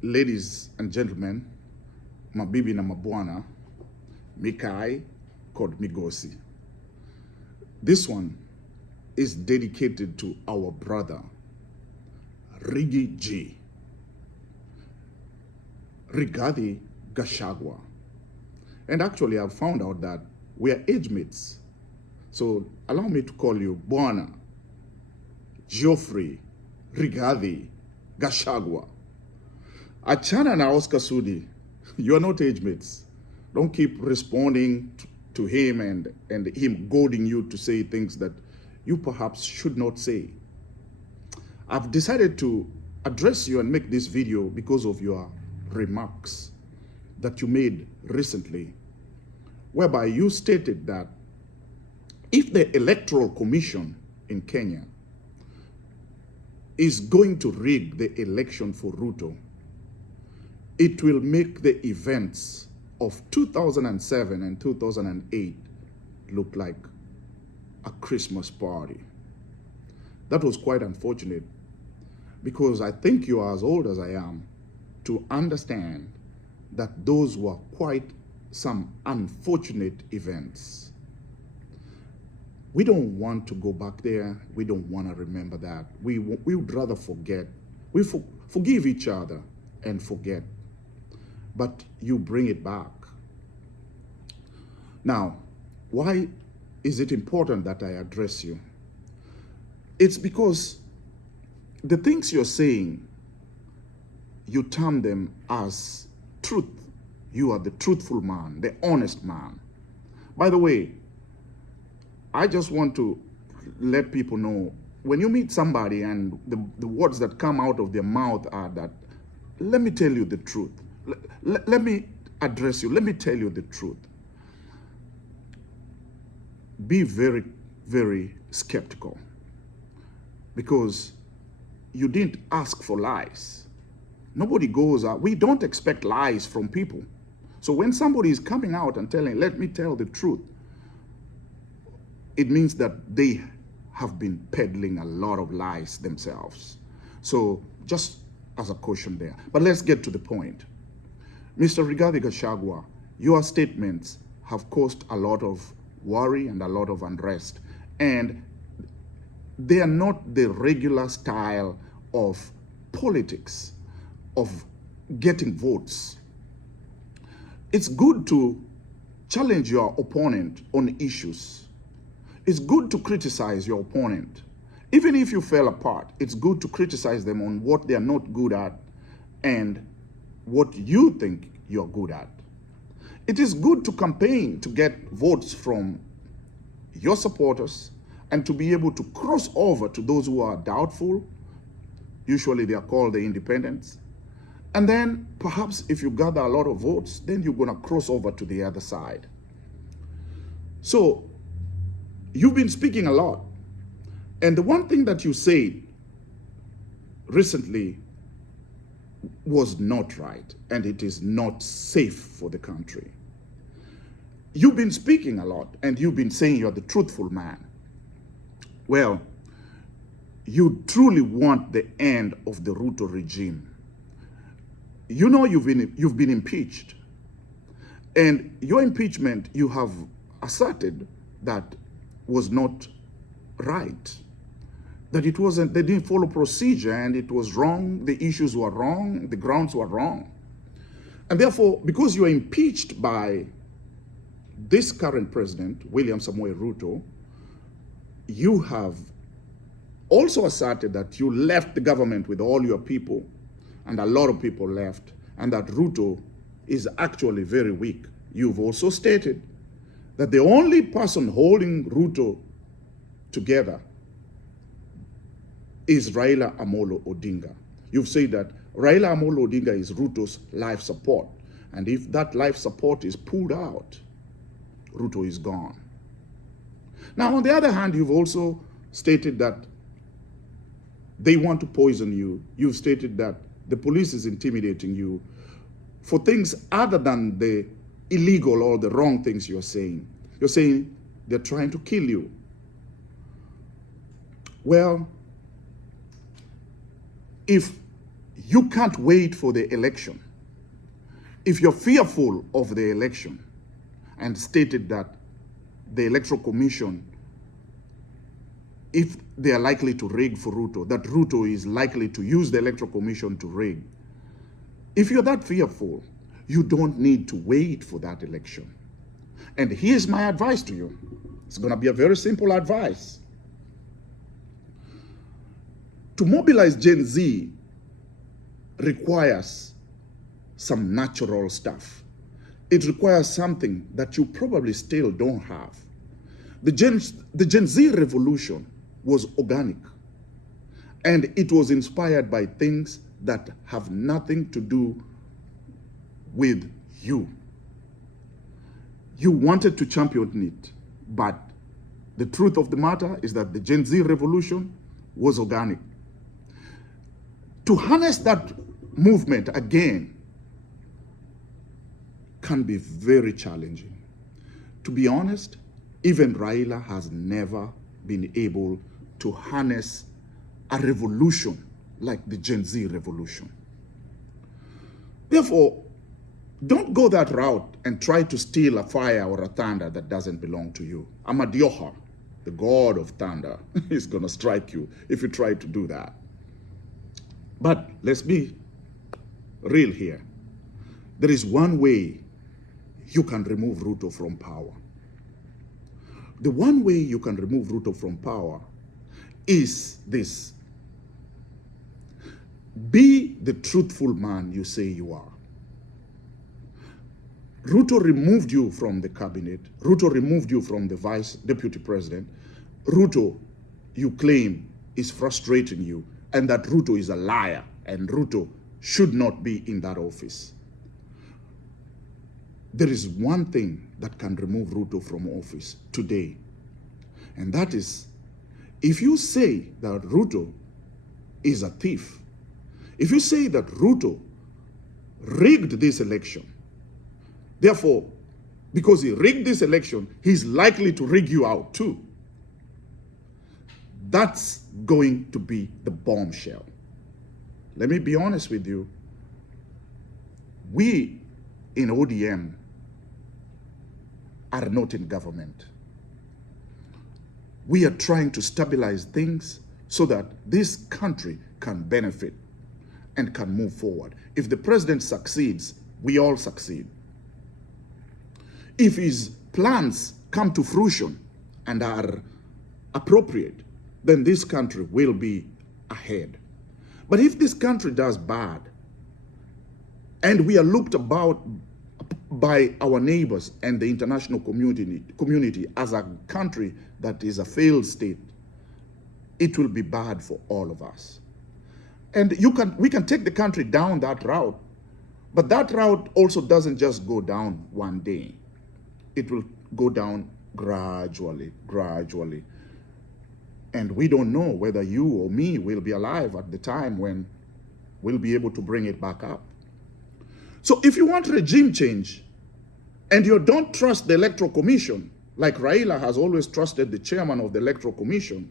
Ladies and gentlemen, mabibi na mabwana, Mikai called Migosi. This one is dedicated to our brother, Riggy G. Rigathi Gashagua. And actually, I've found out that we are age mates. So allow me to call you Bwana, Geoffrey, Rigathi, Gashagua. Achana na Oscar Sudi, you are not age mates. Don't keep responding to him and him goading you to say things that you perhaps should not say. I've decided to address you and make this video because of your remarks that you made recently, whereby you stated that if the Electoral Commission in Kenya is going to rig the election for Ruto, it will make the events of 2007 and 2008 look like a Christmas party. That was quite unfortunate because I think you are as old as I am to understand that those were quite some unfortunate events. We don't want to go back there. We don't want to remember that. We would rather forget. We forgive each other and forget. But you bring it back. Now, why is it important that I address you? It's because the things you're saying, you term them as truth. You are the truthful man, the honest man. By the way, I just want to let people know, when you meet somebody and the words that come out of their mouth are that, let me tell you the truth. Let me address you. Let me tell you the truth. Be very, very skeptical because you didn't ask for lies. Nobody goes out. We don't expect lies from people. So when somebody is coming out and telling, let me tell the truth, it means that they have been peddling a lot of lies themselves. So just as a caution there. But let's get to the point. Mr. Rigathi Gashagua, your statements have caused a lot of worry and a lot of unrest. And they are not the regular style of politics, of getting votes. It's good to challenge your opponent on issues. It's good to criticize your opponent. Even if you fell apart, it's good to criticize them on what they are not good at and what you think you're good at. It is good to campaign to get votes from your supporters and to be able to cross over to those who are doubtful. Usually they are called the independents. And then perhaps if you gather a lot of votes, then you're going to cross over to the other side. So you've been speaking a lot. And the one thing that you said recently was not right, and it is not safe for the country. You've been speaking a lot, and you've been saying you're the truthful man. Well, you truly want the end of the Ruto regime. You know you've been impeached. And your impeachment, you have asserted that was not right. That it wasn't, they didn't follow procedure and it was wrong, the issues were wrong, the grounds were wrong. And therefore, because you are impeached by this current president, William Samoei Ruto, you have also asserted that you left the government with all your people, and a lot of people left, and that Ruto is actually very weak. You've also stated that the only person holding Ruto together is Raila Amolo Odinga. You've said that Raila Amolo Odinga is Ruto's life support. And if that life support is pulled out, Ruto is gone. Now, on the other hand, you've also stated that they want to poison you. You've stated that the police is intimidating you for things other than the illegal or the wrong things you're saying. You're saying they're trying to kill you. Well, if You can't wait for the election. If you're fearful of the election and stated that the Electoral Commission, if they are likely to rig for Ruto, that Ruto is likely to use the Electoral Commission to rig, if you're that fearful, you don't need to wait for that election. And here's my advice to you. It's going to be a very simple advice. To mobilize Gen Z requires some natural stuff. It requires something that you probably still don't have. The Gen Z revolution was organic, and it was inspired by things that have nothing to do with you. You wanted to champion it, but the truth of the matter is that the Gen Z revolution was organic. To harness that movement again can be very challenging. To be honest, even Raila has never been able to harness a revolution like the Gen Z revolution. Therefore, don't go that route and try to steal a fire or a thunder that doesn't belong to you. Amadioha, the god of thunder, is going to strike you if you try to do that. But let's be real here. There is one way you can remove Ruto from power. The one way you can remove Ruto from power is this. Be the truthful man you say you are. Ruto removed you from the cabinet. Ruto removed you from the vice deputy president. Ruto, you claim, is frustrating you, and that Ruto is a liar, and Ruto should not be in that office. There is one thing that can remove Ruto from office today, and that is, if you say that Ruto is a thief, if you say that Ruto rigged this election, therefore, because he rigged this election, he's likely to rig you out too. That's going to be the bombshell. Let me be honest with you. We in ODM are not in government. We are trying to stabilize things so that this country can benefit and can move forward. If the president succeeds, we all succeed. If his plans come to fruition and are appropriate, then this country will be ahead. But if this country does bad, and we are looked about by our neighbors and the international community as a country that is a failed state, it will be bad for all of us. And we can take the country down that route, but that route also doesn't just go down one day. It will go down gradually. And we don't know whether you or me will be alive at the time when we'll be able to bring it back up. So if you want regime change and you don't trust the Electoral Commission, like Raila has always trusted the chairman of the Electoral Commission,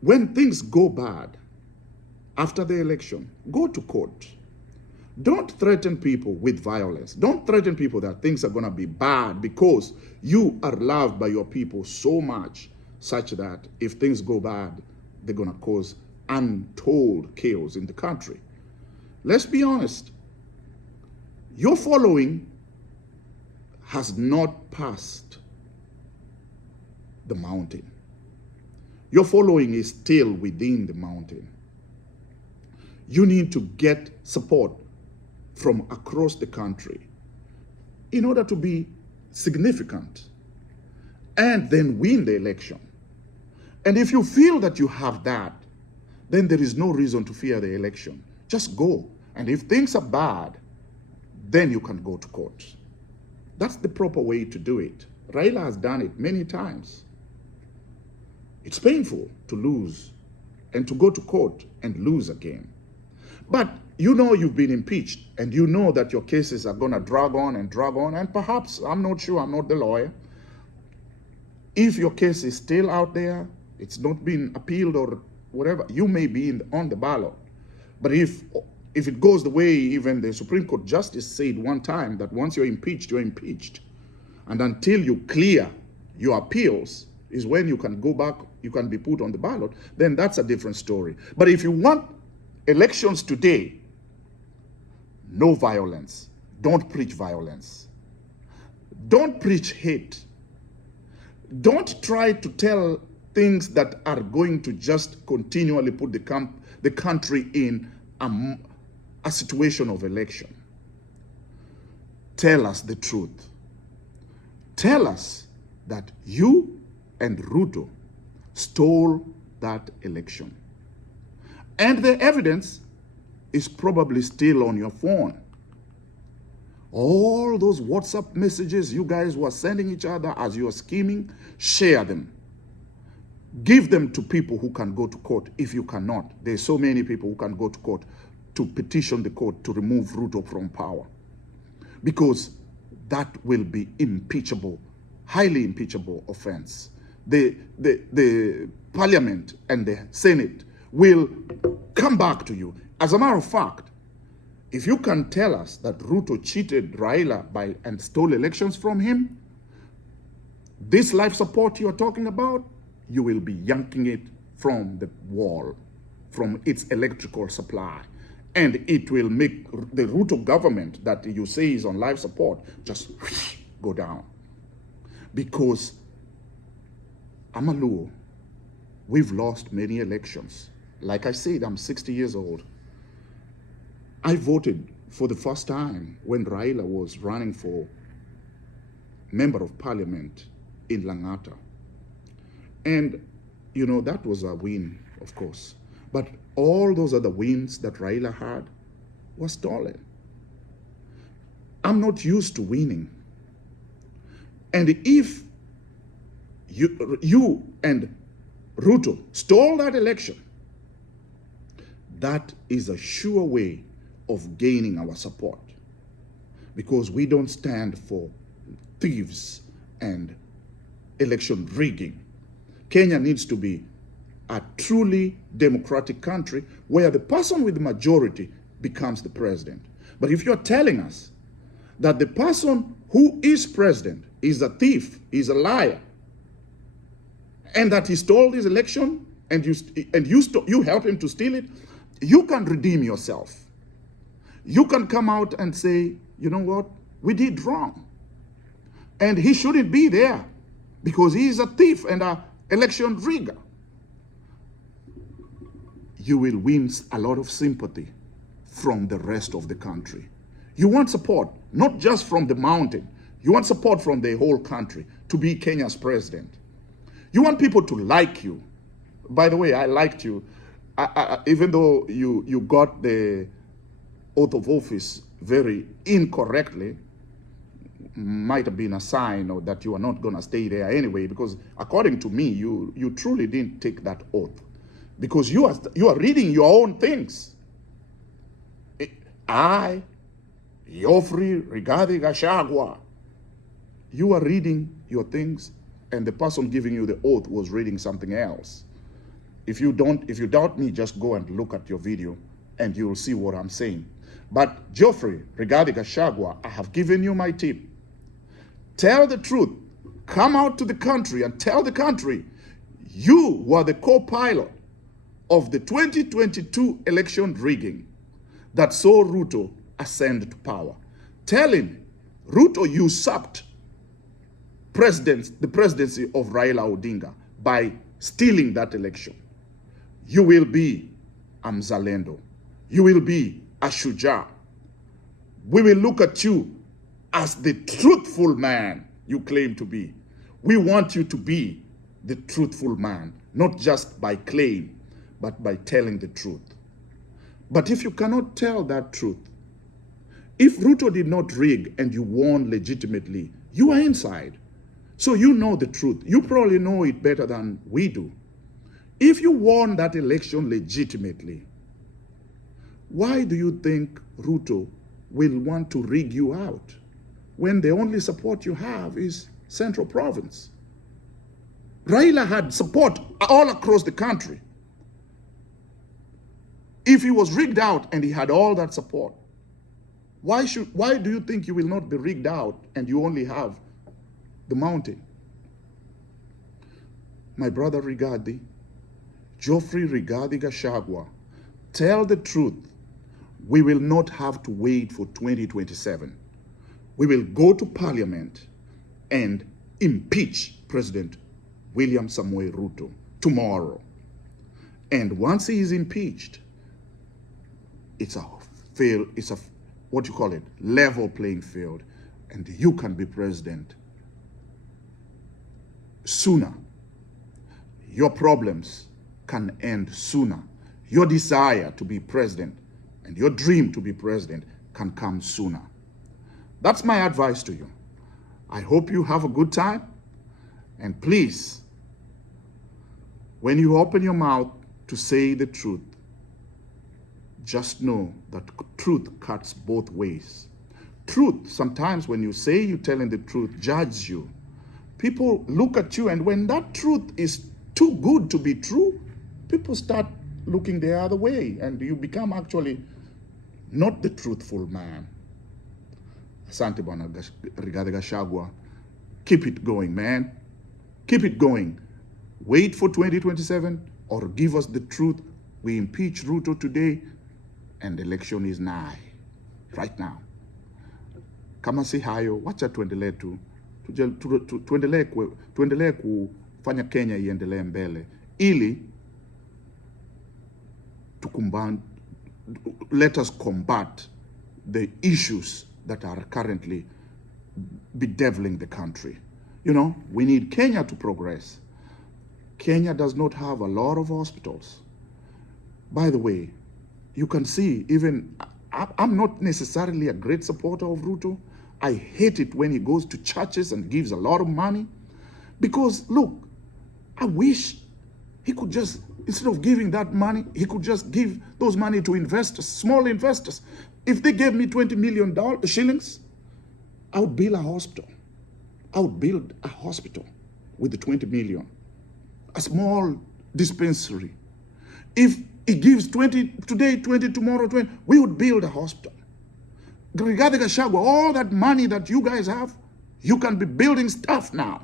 when things go bad after the election, go to court. Don't threaten people with violence. Don't threaten people that things are going to be bad because you are loved by your people so much such that if things go bad, they're going to cause untold chaos in the country. Let's be honest. Your following has not passed the mountain. Your following is still within the mountain. You need to get support from across the country in order to be significant and then win the election. And if you feel that you have that, then there is no reason to fear the election. Just go. And if things are bad, then you can go to court. That's the proper way to do it. Raila has done it many times. It's painful to lose and to go to court and lose again. But you know you've been impeached, and you know that your cases are going to drag on, and perhaps, I'm not sure, I'm not the lawyer. If your case is still out there, it's not been appealed or whatever, you may be on the ballot. But if it goes the way even the Supreme Court Justice said one time, that once you're impeached, you're impeached. And until you clear your appeals is when you can go back, you can be put on the ballot, then that's a different story. But if you want elections today, no violence. Don't preach violence. Don't preach hate. Don't try to tell things that are going to just continually put the country in a situation of election. Tell us the truth. Tell us that you and Ruto stole that election. And the evidence is probably still on your phone. All those WhatsApp messages you guys were sending each other as you were scheming, share them. Give them to people who can go to court. If you cannot, there's so many people who can go to court to petition the court to remove Ruto from power. Because that will be impeachable, highly impeachable offense. The parliament and the Senate will come back to you. As a matter of fact, if you can tell us that Ruto cheated Raila and stole elections from him, this life support you are talking about, you will be yanking it from the wall, from its electrical supply. And it will make the Ruto government that you say is on life support just go down. Because Amaluo, we've lost many elections. Like I said, I'm 60 years old. I voted for the first time when Raila was running for member of parliament in Langata. And, you know, that was a win, of course. But all those other wins that Raila had were stolen. I'm not used to winning. And if you and Ruto stole that election, that is a sure way of gaining our support, because we don't stand for thieves and election rigging. Kenya needs to be a truly democratic country where the person with the majority becomes the president. But if you're telling us that the person who is president is a thief, is a liar, and that he stole this election and you help him to steal it, you can redeem yourself. You can come out and say, you know what, we did wrong. And he shouldn't be there because he is a thief and an election rigger. You will win a lot of sympathy from the rest of the country. You want support, not just from the mountain. You want support from the whole country to be Kenya's president. You want people to like you. By the way, I liked you. Even though you got the oath of office very incorrectly, might have been a sign of that you are not going to stay there anyway, because according to me, you truly didn't take that oath, because you are reading your own things. Riggy, Riggy, Gashagua, you are reading your things, and the person giving you the oath was reading something else. If you doubt me, just go and look at your video and you'll see what I'm saying. But Geoffrey, Riggy Gashagua, I have given you my tip. Tell the truth. Come out to the country and tell the country you were the co-pilot of the 2022 election rigging that saw Ruto ascend to power. Tell him Ruto usurped the presidency of Raila Odinga by stealing that election. You will be a Mzalendo. You will be a Shuja. We will look at you as the truthful man you claim to be. We want you to be the truthful man, not just by claim, but by telling the truth. But if you cannot tell that truth, if Ruto did not rig and you won legitimately, you are inside. So you know the truth. You probably know it better than we do. If you won that election legitimately, why do you think Ruto will want to rig you out when the only support you have is Central Province? Raila had support all across the country. If he was rigged out and he had all that support, why do you think you will not be rigged out and you only have the mountain? My brother Riggy, Geoffrey Riggy Gashagua, tell the truth. We will not have to wait for 2027. We will go to Parliament and impeach President William Samoei Ruto tomorrow. And once he is impeached, it's a what you call it, level playing field, and you can be president sooner. Your problems can end sooner. Your desire to be president and your dream to be president can come sooner. That's my advice to you. I hope you have a good time. And please, when you open your mouth to say the truth, just know that truth cuts both ways. Truth, sometimes when you say you're telling the truth, judges you. People look at you, and when that truth is too good to be true, people start looking the other way, and you become actually not the truthful man. Asante bwana Riggy Gashagua. Keep it going, man. Keep it going. Wait for 2027 or give us the truth. We impeach Ruto today and the election is nigh. Right now. Kama si hayo, wacha tuendelee tuendelee kufanya Kenya iendelee mbele ili let us combat the issues that are currently bedeviling the country. You know, we need Kenya to progress. Kenya does not have a lot of hospitals. By the way, you can see, even I'm not necessarily a great supporter of Ruto. I hate it when he goes to churches and gives a lot of money. Because, look, I wish he could just, instead of giving that money, he could just give those money to investors, small investors. If they gave me 20 million shillings, I would build a hospital. I would build a hospital with the 20 million. A small dispensary. If he gives 20 today, 20 tomorrow, 20, we would build a hospital. Riggy Gashagua, all that money that you guys have, you can be building stuff now.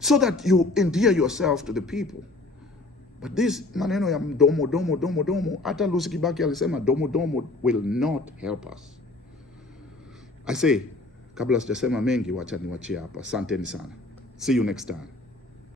So that you endear yourself to the people. But this maneno ya domo, hata Lucy Kibaki alisema domo will not help us. I say, kabla sijasema mengi, wacha niwachie hapa. Asanteni sana. See you next time.